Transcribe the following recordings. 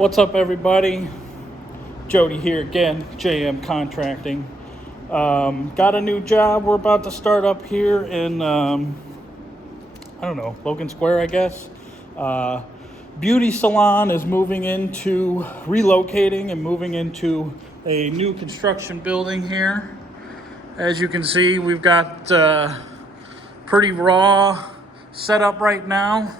What's up, everybody? Jody here again, JM Contracting. Got a new job we're about to start up here in, I don't know, Logan Square, I guess. Beauty Salon is relocating and moving into a new construction building here. As you can see, we've got pretty raw setup right now.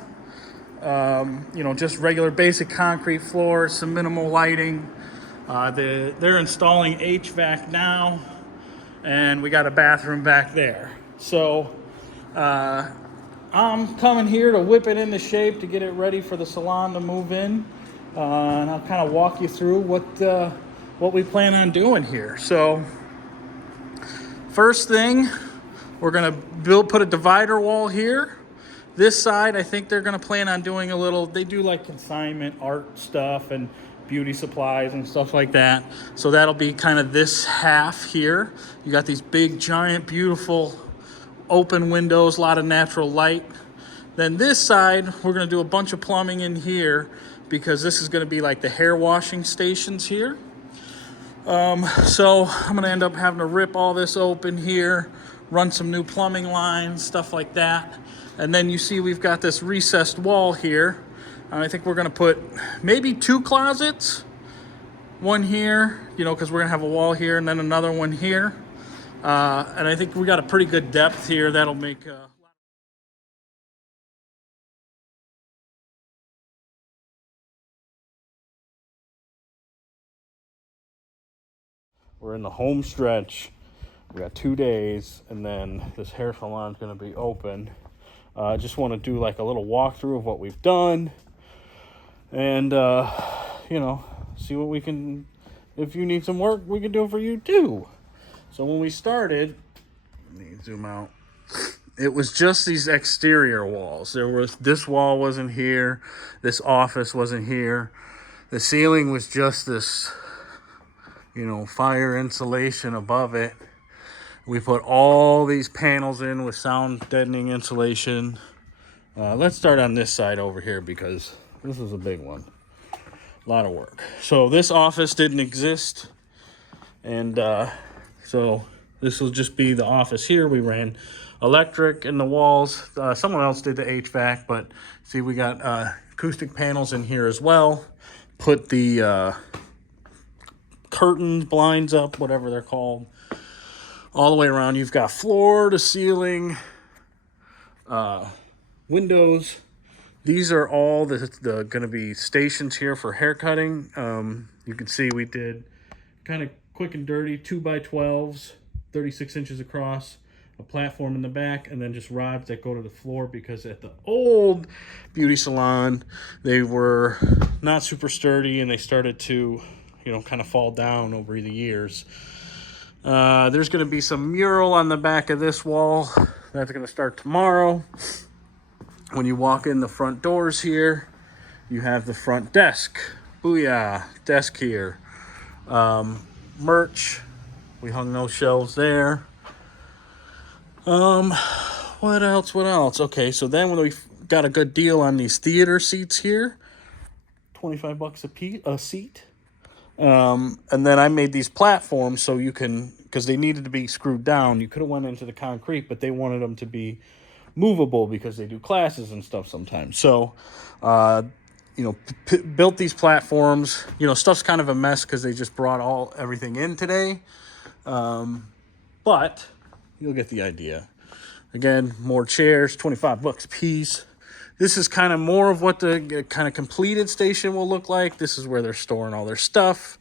Just regular basic concrete floors, some minimal lighting. They're installing HVAC now, and we got a bathroom back there. So I'm coming here to whip it into shape to get it ready for the salon to move in, and I'll kind of walk you through what we plan on doing here. So first thing, we're gonna put a divider wall here. This side, I think they're gonna plan on doing they do like consignment art stuff and beauty supplies and stuff like that. So that'll be kind of this half here. You got these big, giant, beautiful open windows, a lot of natural light. Then this side, we're gonna do a bunch of plumbing in here because this is gonna be like the hair washing stations here. So I'm gonna end up having to rip all this open here, run some new plumbing lines, stuff like that. And then you see we've got this recessed wall here. I think we're gonna put maybe 2 closets. One here, because we're gonna have a wall here and then another one here. And I think we got a pretty good depth here. That'll make we're in the home stretch. We got 2 days, and then this hair salon is gonna be open. I just want to do like a little walkthrough of what we've done, and see what we can. If you need some work, we can do it for you too. So when we started, let me zoom out. It was just these exterior walls. This wall wasn't here, this office wasn't here. The ceiling was just this, fire insulation above it. We put all these panels in with sound deadening insulation. Let's start on this side over here because this is a big one. A lot of work. So this office didn't exist. And so this will just be the office here. We ran electric in the walls. Someone else did the HVAC, but see, we got acoustic panels in here as well. Put the curtains, blinds up, whatever they're called. All the way around, you've got floor to ceiling, windows. These are all the going to be stations here for hair cutting. You can see we did kind of quick and dirty 2x12s, 36 inches across, a platform in the back, and then just rods that go to the floor, because at the old beauty salon, they were not super sturdy and they started to, kind of fall down over the years. There's going to be some mural on the back of this wall. That's going to start tomorrow. When you walk in the front doors here, you have the front desk. Booyah, desk here. Merch. We hung those shelves there. What else? Okay, so then when we got a good deal on these theater seats here, $25 a seat. And then I made these platforms so you can, because they needed to be screwed down. You could have went into the concrete, but they wanted them to be movable because they do classes and stuff sometimes. So, built these platforms. Stuff's kind of a mess because they just brought everything in today. But you'll get the idea. Again, more chairs, $25 a piece. This is kind of more of what the kind of completed station will look like. This is where they're storing all their stuff.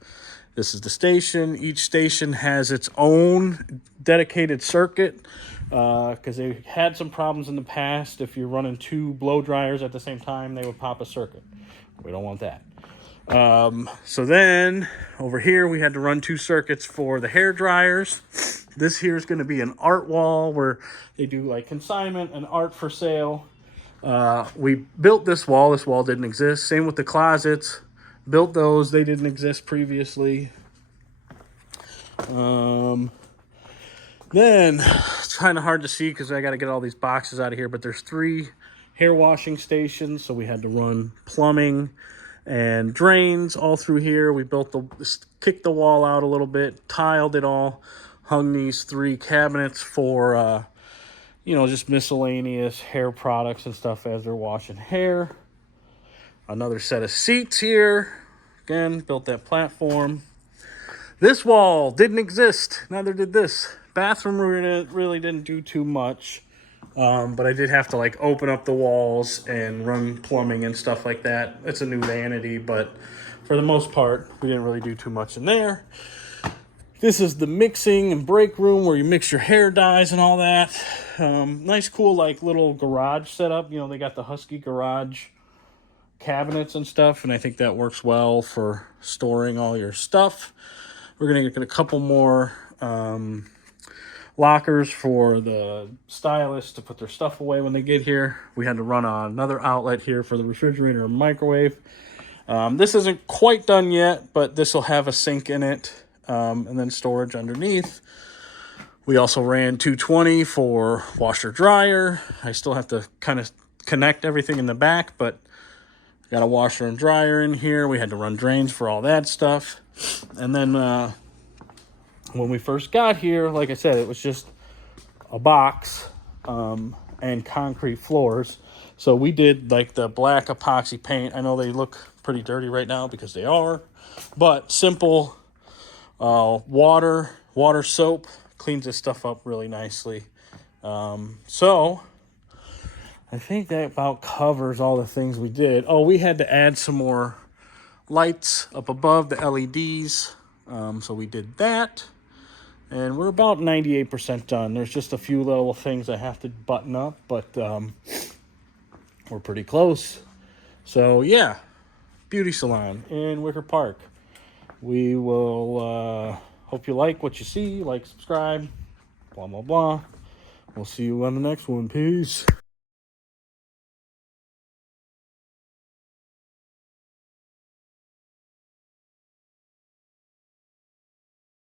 This is the station. Each station has its own dedicated circuit because they had some problems in the past. If you're running 2 blow dryers at the same time, they would pop a circuit. We don't want that. So then over here, we had to run 2 circuits for the hair dryers. This here is going to be an art wall where they do like consignment and art for sale. We built this wall. This wall didn't exist. Same with the closets. Built those. They didn't exist previously. Then it's kind of hard to see because I got to get all these boxes out of here. But there's 3 hair washing stations. So we had to run plumbing and drains all through here. We kicked the wall out a little bit, tiled it all, hung these 3 cabinets for, just miscellaneous hair products and stuff as they're washing hair. Another set of seats here. Again, built that platform. This wall didn't exist. Neither did this. Bathroom really didn't do too much. But I did have to like open up the walls and run plumbing and stuff like that. It's a new vanity, but for the most part, we didn't really do too much in there. This is the mixing and break room where you mix your hair dyes and all that. Nice, cool, like little garage setup. They got the Husky garage cabinets and stuff, and I think that works well for storing all your stuff. We're going to get a couple more lockers for the stylists to put their stuff away when they get here. We had to run another outlet here for the refrigerator and microwave. This isn't quite done yet, but this will have a sink in it, and then storage underneath. We also ran 220 for washer dryer. I still have to kind of connect everything in the back, but got a washer and dryer in here. We had to run drains for all that stuff. And then when we first got here, like I said, it was just a box and concrete floors. So we did like the black epoxy paint. I know they look pretty dirty right now because they are, but simple water soap cleans this stuff up really nicely. So I think that about covers all the things we did. Oh, we had to add some more lights up above, the LEDs. So we did that. And we're about 98% done. There's just a few little things I have to button up, but we're pretty close. So, yeah, beauty salon in Wicker Park. We will hope you like what you see. Like, subscribe, blah, blah, blah. We'll see you on the next one. Peace.